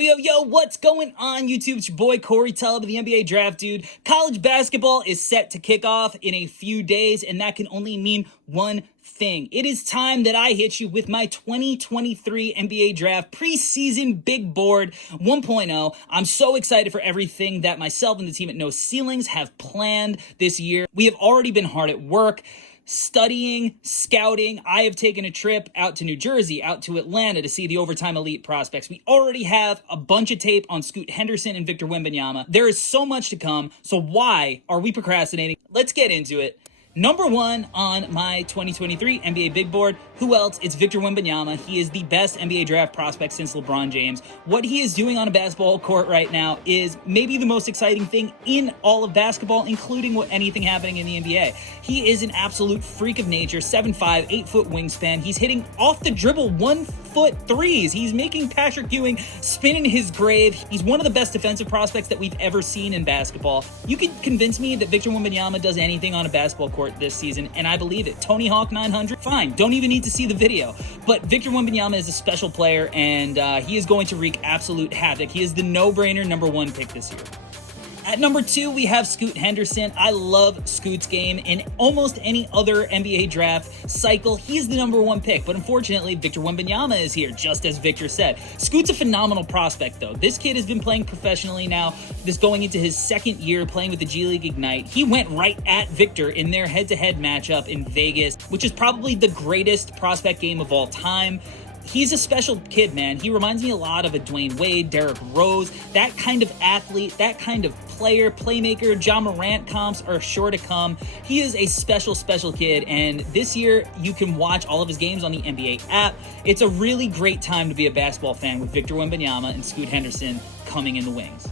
Yo, what's going on YouTube? It's your boy Corey Tulaba, the NBA Draft Dude. College basketball is set to kick off in a few days, and that can only mean one thing. It is time that I hit you with my 2023 NBA Draft preseason big board 1.0. I'm so excited for everything that myself and the team at No Ceilings have planned this year. We have already been hard at work studying, scouting. I have taken a trip out to New Jersey, out to Atlanta to see the Overtime Elite prospects. We already have a bunch of tape on Scoot Henderson and Victor Wembanyama. There is so much to come, so why are we procrastinating? Let's get into it. Number one on my 2023 NBA Big Board, who else? It's Victor Wembanyama. He is the best NBA draft prospect since LeBron James. What he is doing on a basketball court right now is maybe the most exciting thing in all of basketball, including anything happening in the NBA. He is an absolute freak of nature, 7'5", 8-foot wingspan. He's hitting off the dribble 1-foot threes. He's making Patrick Ewing spin in his grave. He's one of the best defensive prospects that we've ever seen in basketball. You could convince me that Victor Wembanyama does anything on a basketball court this season, and I believe it. Tony Hawk 900, fine. Don't even need to see the video. But Victor Wembanyama is a special player, and he is going to wreak absolute havoc. He is the no-brainer number one pick this year. At number two, we have Scoot Henderson. I love Scoot's game. In almost any other NBA draft cycle, he's the number one pick. But unfortunately, Victor Wembanyama is here, just as Victor said. Scoot's a phenomenal prospect, though. This kid has been playing professionally now. This going into his second year playing with the G League Ignite. He went right at Victor in their head-to-head matchup in Vegas, which is probably the greatest prospect game of all time. He's a special kid, man. He reminds me a lot of a Dwayne Wade, Derrick Rose, that kind of athlete, that kind of player, playmaker. John Morant comps are sure to come. He is a special kid, and this year you can watch all of his games on the NBA app. It's a really great time to be a basketball fan with Victor Wembanyama and Scoot Henderson coming in the wings.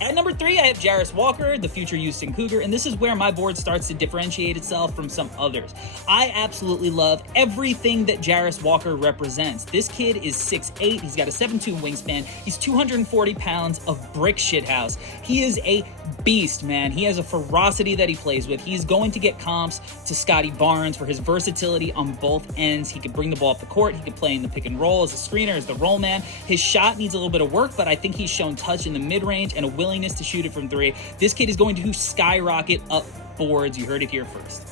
At number three, I have Jarris Walker, the future Houston Cougar, and this is where my board starts to differentiate itself from some others. I absolutely love everything that Jarris Walker represents. This kid is 6'8", he's got a 7'2" wingspan, he's 240 pounds of brick shithouse. He is a beast, man. He has a ferocity that he plays with. He's going to get comps to Scotty Barnes for his versatility on both ends. He can bring the ball up the court, he can play in the pick and roll as a screener, as the roll man. His shot needs a little bit of work, but I think he's shown touch in the mid-range and a willingness to shoot it from three. This kid is going to skyrocket up boards. You heard it here first.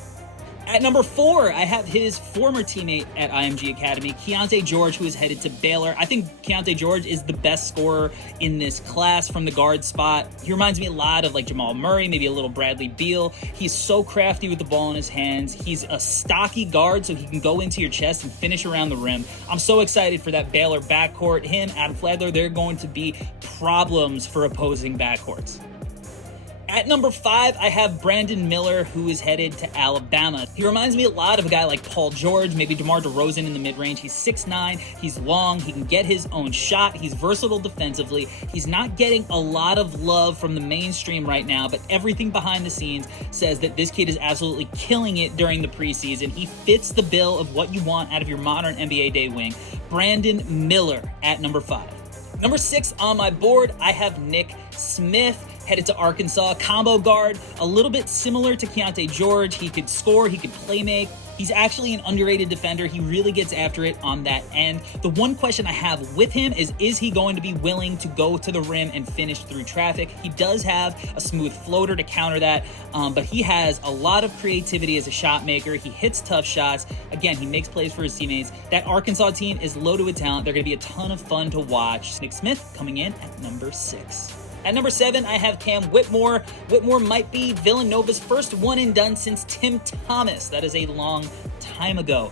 At number four, I have his former teammate at IMG Academy, Keyonte George, who is headed to Baylor. I think Keyonte George is the best scorer in this class from the guard spot. He reminds me a lot of like Jamal Murray, maybe a little Bradley Beal. He's so crafty with the ball in his hands. He's a stocky guard, so he can go into your chest and finish around the rim. I'm so excited for that Baylor backcourt. Him, Adam Flagler, they're going to be problems for opposing backcourts. At number five, I have Brandon Miller, who is headed to Alabama. He reminds me a lot of a guy like Paul George, maybe DeMar DeRozan in the mid-range. He's 6'9", he's long, he can get his own shot, he's versatile defensively. He's not getting a lot of love from the mainstream right now, but everything behind the scenes says that this kid is absolutely killing it during the preseason. He fits the bill of what you want out of your modern NBA day wing. Brandon Miller at number five. Number six on my board, I have Nick Smith, headed to Arkansas. Combo guard, a little bit similar to Keyonte George. He could score, he could play make. He's actually an underrated defender. He really gets after it on that end. The one question I have with him is he going to be willing to go to the rim and finish through traffic? He does have a smooth floater to counter that, but he has a lot of creativity as a shot maker. He hits tough shots. Again, he makes plays for his teammates. That Arkansas team is loaded with talent. They're going to be a ton of fun to watch. Nick Smith coming in at number six. At number seven, I have Cam Whitmore. Whitmore might be Villanova's first one and done since Tim Thomas. That is a long time ago.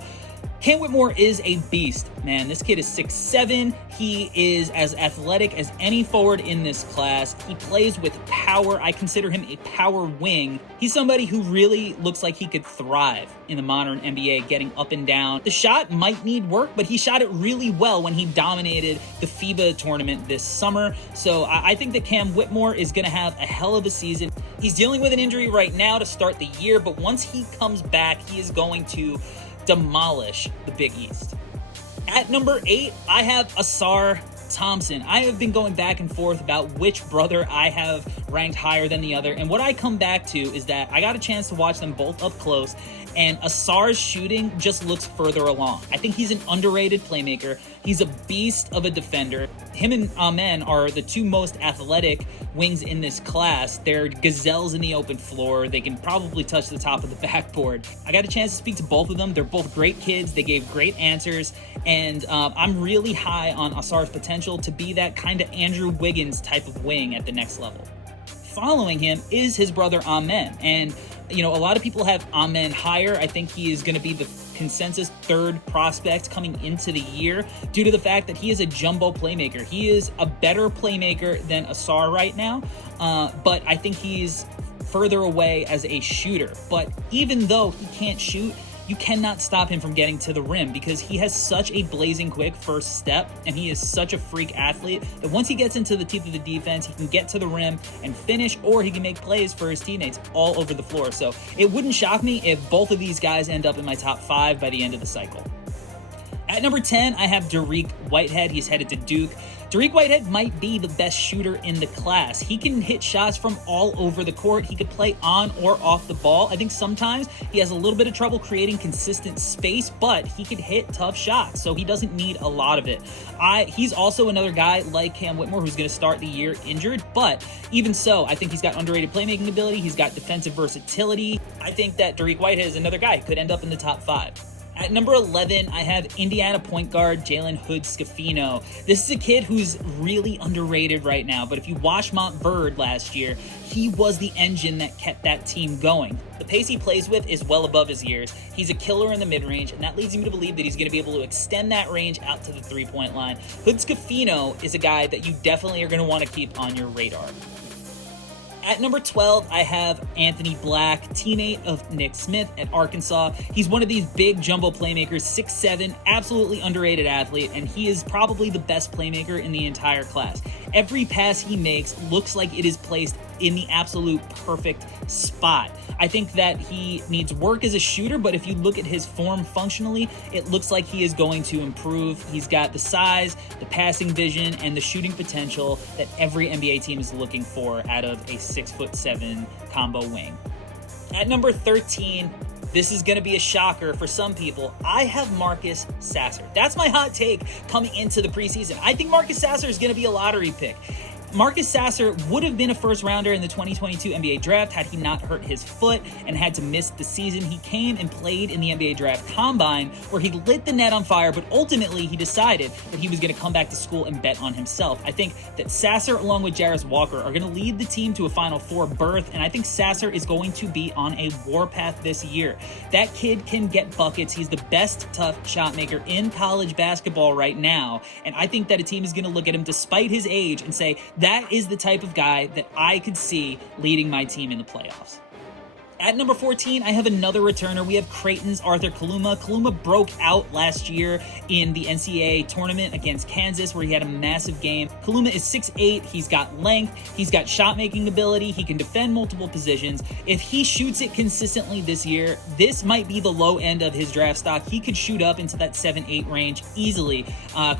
Cam Whitmore is a beast, man. This kid is 6'7". He is as athletic as any forward in this class. He plays with power. I consider him a power wing. He's somebody who really looks like he could thrive in the modern NBA, getting up and down. The shot might need work, but he shot it really well when he dominated the FIBA tournament this summer. So I think that Cam Whitmore is going to have a hell of a season. He's dealing with an injury right now to start the year, but once he comes back, he is going to demolish the Big East. At number eight, I have Asar Thompson. I have been going back and forth about which brother I have ranked higher than the other, and what I come back to is that I got a chance to watch them both up close, and Asar's shooting just looks further along. I think he's an underrated playmaker. He's a beast of a defender. him and Amen are the two most athletic wings in this class. They're gazelles in the open floor. They can probably touch the top of the backboard. I got a chance to speak to both of them. They're both great kids. They gave great answers, and I'm really high on Asar's potential to be that kind of Andrew Wiggins type of wing at the next level. Following him is his brother Amen, and a lot of people have Amen higher. I think he is going to be the consensus third prospect coming into the year due to the fact that he is a jumbo playmaker. He is a better playmaker than Asar right now, but I think he's further away as a shooter. But even though he can't shoot, you cannot stop him from getting to the rim because he has such a blazing quick first step, and he is such a freak athlete that once he gets into the teeth of the defense, he can get to the rim and finish, or he can make plays for his teammates all over the floor. So it wouldn't shock me if both of these guys end up in my top 5 by the end of the cycle. At number 10, I have Dariq Whitehead. He's headed to Duke. Dariq Whitehead might be the best shooter in the class. He can hit shots from all over the court. He could play on or off the ball. I think sometimes he has a little bit of trouble creating consistent space, but he can hit tough shots, so he doesn't need a lot of it. He's also another guy like Cam Whitmore who's going to start the year injured, but even so, I think he's got underrated playmaking ability. He's got defensive versatility. I think that Dariq Whitehead is another guy who could end up in the top 5. At number 11, I have Indiana point guard Jalen Hood-Schifino. This is a kid who's really underrated right now, but if you watch Montverde last year, he was the engine that kept that team going. The pace he plays with is well above his years. He's a killer in the mid-range, and that leads me to believe that he's going to be able to extend that range out to the three-point line. Hood-Schifino is a guy that you definitely are going to want to keep on your radar. At number 12, I have Anthony Black, teammate of Nick Smith at Arkansas. He's one of these big jumbo playmakers, 6'7", absolutely underrated athlete, and he is probably the best playmaker in the entire class. Every pass he makes looks like it is placed in the absolute perfect spot. I think that he needs work as a shooter, but if you look at his form functionally, it looks like he is going to improve. He's got the size, the passing vision, and the shooting potential that every NBA team is looking for out of a 6'7" combo wing. At number 13, this is going to be a shocker for some people. I have Marcus Sasser. That's my hot take coming into the preseason. I think Marcus Sasser is going to be a lottery pick. Marcus Sasser would have been a first rounder in the 2022 NBA draft had he not hurt his foot and had to miss the season. He came and played in the NBA draft combine where he lit the net on fire, but ultimately he decided that he was going to come back to school and bet on himself. I think that Sasser, along with Jarris Walker, are going to lead the team to a Final Four berth, and I think Sasser is going to be on a warpath this year. That kid can get buckets. He's the best tough shot maker in college basketball right now, and I think that a team is going to look at him despite his age and say, that is the type of guy that I could see leading my team in the playoffs. At number 14, I have another returner. We have Creighton's Arthur Kaluma. Kaluma broke out last year in the NCAA tournament against Kansas where he had a massive game. Kaluma is 6'8". He's got length. He's got shot-making ability. He can defend multiple positions. If he shoots it consistently this year, this might be the low end of his draft stock. He could shoot up into that 7-8 range easily.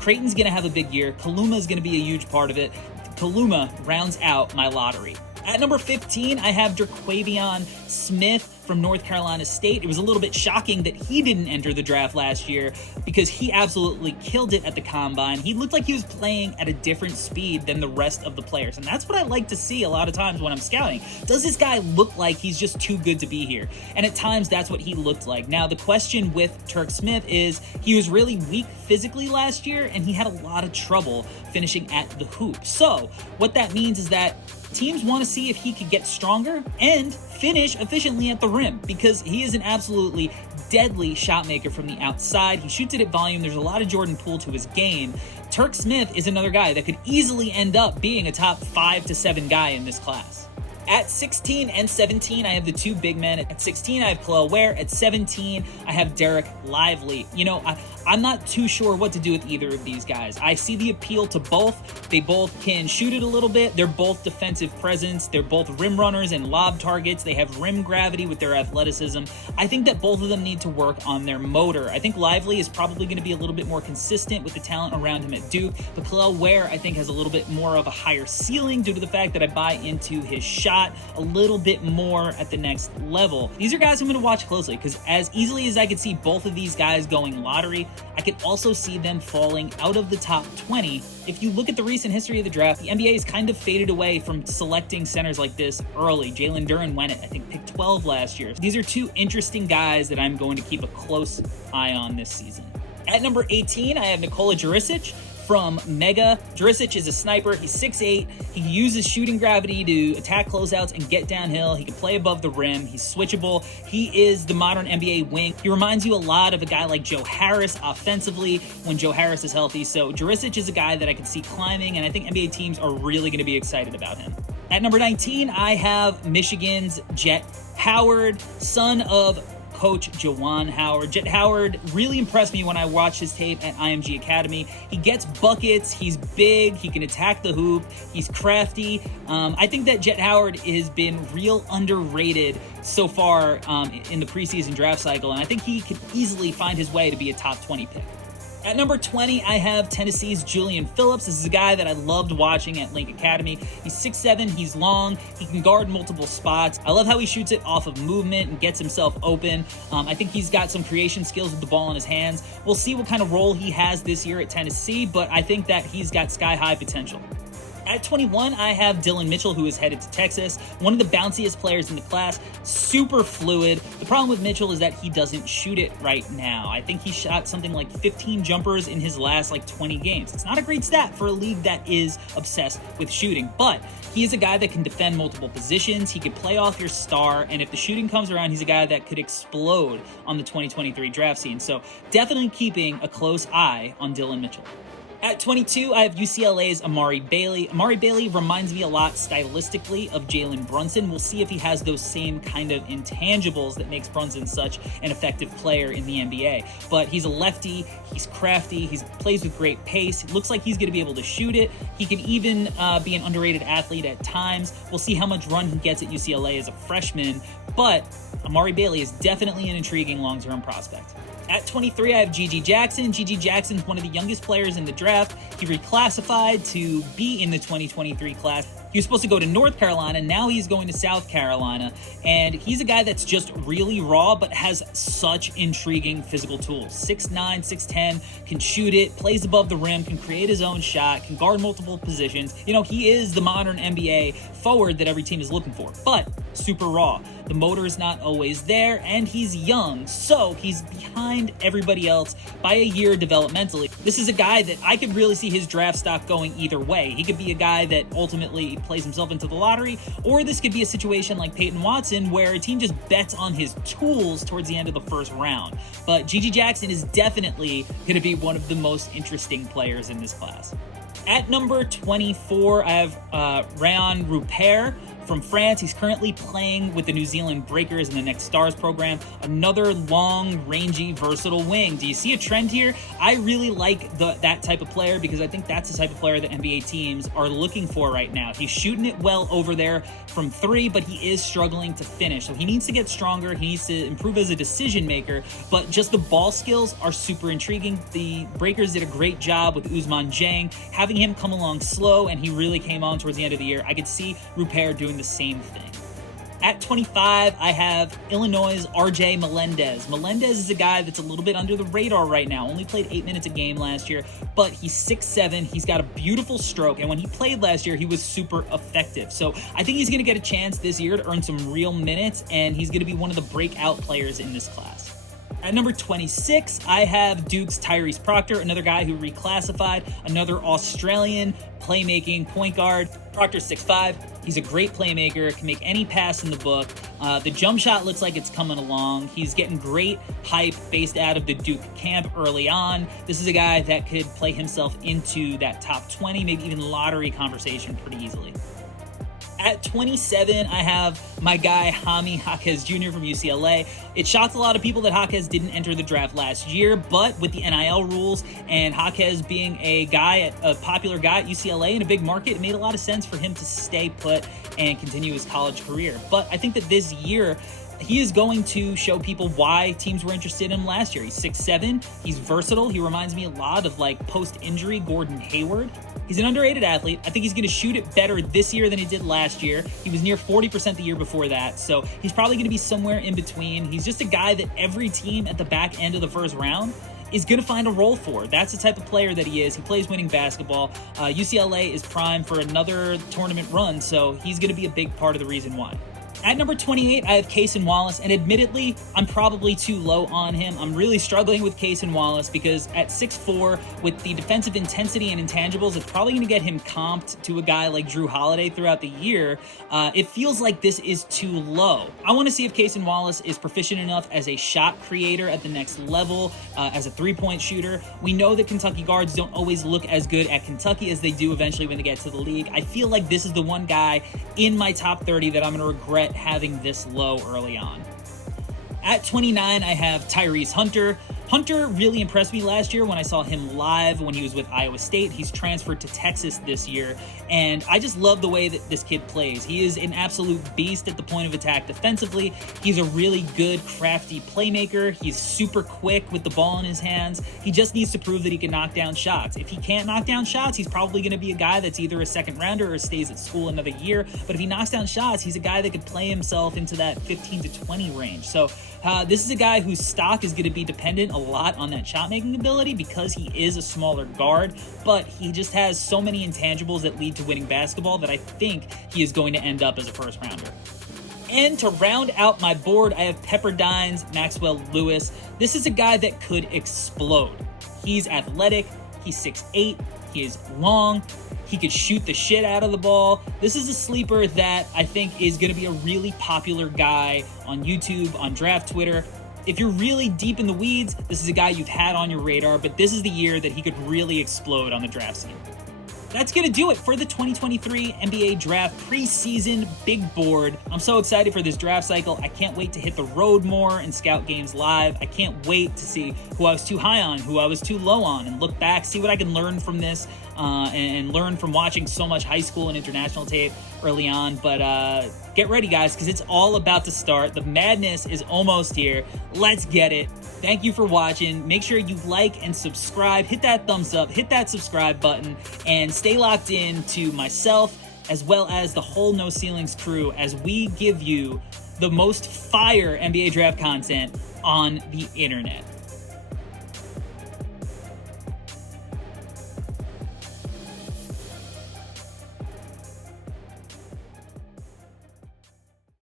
Creighton's going to have a big year. Kaluma is going to be a huge part of it. Kaluma rounds out my lottery. At number 15, I have Jerquavion Smith from North Carolina State. It was a little bit shocking that he didn't enter the draft last year because he absolutely killed it at the combine. He looked like he was playing at a different speed than the rest of the players, and that's what I like to see a lot of times when I'm scouting. Does this guy look like he's just too good to be here? And at times, that's what he looked like. Now, the question with Turk Smith is he was really weak physically last year, and he had a lot of trouble finishing at the hoop. So what that means is that teams want to see if he could get stronger and finish efficiently at the rim because he is an absolutely deadly shot maker from the outside. He shoots it at volume. There's a lot of Jordan Poole to his game. Turk Smith is another guy that could easily end up being a top 5 to 7 guy in this class. At 16 and 17, I have the two big men. At 16, I have Kel'el Ware. At 17, I have Derek Lively. You know, I'm not too sure what to do with either of these guys. I see the appeal to both. They both can shoot it a little bit. They're both defensive presence. They're both rim runners and lob targets. They have rim gravity with their athleticism. I think that both of them need to work on their motor. I think Lively is probably going to be a little bit more consistent with the talent around him at Duke, but Kel'el Ware, I think, has a little bit more of a higher ceiling due to the fact that I buy into his shot. shot a little bit more at the next level. These are guys I'm going to watch closely because as easily as I could see both of these guys going lottery, I could also see them falling out of the top 20. If you look at the recent history of the draft, the NBA has kind of faded away from selecting centers like this early. Jalen Duren went at, I think, pick 12 last year. These are two interesting guys that I'm going to keep a close eye on this season. At number 18, I have Nikola Jurisic from Mega. Jurisic is a sniper. He's 6'8". He uses shooting gravity to attack closeouts and get downhill. He can play above the rim. He's switchable. He is the modern NBA wing. He reminds you a lot of a guy like Joe Harris offensively when Joe Harris is healthy. So Jurisic is a guy that I can see climbing, and I think NBA teams are really going to be excited about him. At number 19, I have Michigan's Jet Howard, son of Coach Juwan Howard. Jet Howard really impressed me when I watched his tape at IMG Academy. He gets buckets, he's big, he can attack the hoop, he's crafty. I think that Jet Howard has been real underrated so far in the preseason draft cycle, and I think he could easily find his way to be a top 20 pick. At number 20, I have Tennessee's Julian Phillips. This is a guy that I loved watching at Link Academy. He's 6'7", he's long, he can guard multiple spots. I love how he shoots it off of movement and gets himself open. I think he's got some creation skills with the ball in his hands. We'll see what kind of role he has this year at Tennessee, but I think that he's got sky-high potential. At 21, I have Dillon Mitchell, who is headed to Texas. One of the bounciest players in the class, super fluid. The problem with Mitchell is that he doesn't shoot it right now. I think he shot something like 15 jumpers in his last 20 games. It's not a great stat for a league that is obsessed with shooting, but he is a guy that can defend multiple positions. He can play off your star, and if the shooting comes around, he's a guy that could explode on the 2023 draft scene. So definitely keeping a close eye on Dillon Mitchell. At 22, I have UCLA's Amari Bailey. Amari Bailey reminds me a lot stylistically of Jalen Brunson. We'll see if he has those same kind of intangibles that makes Brunson such an effective player in the NBA. But he's a lefty, he's crafty, he plays with great pace. It looks like he's going to be able to shoot it. He can even be an underrated athlete at times. We'll see how much run he gets at UCLA as a freshman, but Amari Bailey is definitely an intriguing long-term prospect. At 23, I have Gigi Jackson. Gigi Jackson is one of the youngest players in the draft. He reclassified to be in the 2023 class. He was supposed to go to North Carolina. Now he's going to South Carolina. And he's a guy that's just really raw, but has such intriguing physical tools. 6'9", 6'10", can shoot it, plays above the rim, can create his own shot, can guard multiple positions. You know, he is the modern NBA forward that every team is looking for, but super raw. The motor is not always there, and he's young, so he's behind everybody else by a year developmentally. This is a guy that I could really see his draft stock going either way. He could be a guy that ultimately plays himself into the lottery, or this could be a situation like Peyton Watson where a team just bets on his tools towards the end of the first round. But Gigi Jackson is definitely going to be one of the most interesting players in this class. At number 24, I have Rayon Rupert from France. He's currently playing with the New Zealand Breakers in the Next Stars program. Another long, rangy, versatile wing. Do you see a trend here? I really like that type of player because I think that's the type of player that NBA teams are looking for right now. He's shooting it well over there from three, but he is struggling to finish. So he needs to get stronger. He needs to improve as a decision maker, but just the ball skills are super intriguing. The Breakers did a great job with Ousmane Dieng, having him come along slow, and he really came on towards the end of the year. I could see Rupert doing the same thing. At 25, I have Illinois' RJ Melendez. Melendez is a guy that's a little bit under the radar right now. Only played 8 minutes a game last year, but he's 6'7". He's got a beautiful stroke, and when he played last year, he was super effective. So I think he's going to get a chance this year to earn some real minutes, and he's going to be one of the breakout players in this class. At number 26, I have Duke's Tyrese Proctor, another guy who reclassified, another Australian playmaking point guard. Proctor's 6'5". He's a great playmaker, can make any pass in the book. The jump shot looks like it's coming along. He's getting great hype based out of the Duke camp early on. This is a guy that could play himself into that top 20, maybe even lottery conversation pretty easily. At 27, I have my guy, Jaime Jaquez Jr. from UCLA. It shocked a lot of people that Jaquez didn't enter the draft last year, but with the NIL rules and Jaquez being a popular guy at UCLA in a big market, it made a lot of sense for him to stay put and continue his college career. But I think that this year, he is going to show people why teams were interested in him last year. He's 6'7", he's versatile. He reminds me a lot of like post-injury Gordon Hayward. He's an underrated athlete. I think he's going to shoot it better this year than he did last year. He was near 40% the year before that, so he's probably going to be somewhere in between. He's just a guy that every team at the back end of the first round is going to find a role for. That's the type of player that he is. He plays winning basketball. UCLA is primed for another tournament run, so he's going to be a big part of the reason why. At number 28, I have Cason Wallace, and admittedly, I'm probably too low on him. I'm really struggling with Cason Wallace because at 6'4", with the defensive intensity and intangibles, it's probably going to get him comped to a guy like Drew Holiday throughout the year. It feels like this is too low. I want to see if Cason Wallace is proficient enough as a shot creator at the next level, as a three-point shooter. We know that Kentucky guards don't always look as good at Kentucky as they do eventually when they get to the league. I feel like this is the one guy in my top 30 that I'm going to regret having this low early on. At 29, I have Tyrese Hunter. Hunter really impressed me last year when I saw him live when he was with Iowa State. He's transferred to Texas this year, and I just love the way that this kid plays. He is an absolute beast at the point of attack defensively. He's a really good, crafty playmaker. He's super quick with the ball in his hands. He just needs to prove that he can knock down shots. If he can't knock down shots, he's probably going to be a guy that's either a second rounder or stays at school another year. But if he knocks down shots, he's a guy that could play himself into that 15 to 20 range. So this is a guy whose stock is going to be dependent a lot on that shot making ability because he is a smaller guard, but he just has so many intangibles that lead to winning basketball that I think he is going to end up as a first rounder. And to round out my board, I have Pepperdines Maxwell Lewis. This is a guy that could explode. He's athletic, he's 6'8", he is long, he could shoot the shit out of the ball. This is a sleeper that I think is going to be a really popular guy on YouTube, on draft Twitter. If you're really deep in the weeds, this is a guy you've had on your radar, but this is the year that he could really explode on the draft scene. That's going to do it for the 2023 NBA Draft preseason big board. I'm so excited for this draft cycle. I can't wait to hit the road more and scout games live. I can't wait to see who I was too high on, who I was too low on, and look back, see what I can learn from this, and learn from watching so much high school and international tape early on. But get ready, guys, because it's all about to start. The madness is almost here. Let's get it. Thank you for watching. Make sure you like and subscribe. Hit that thumbs up, hit that subscribe button, and stay locked in to myself as well as the whole No Ceilings crew as we give you the most fire NBA draft content on the internet.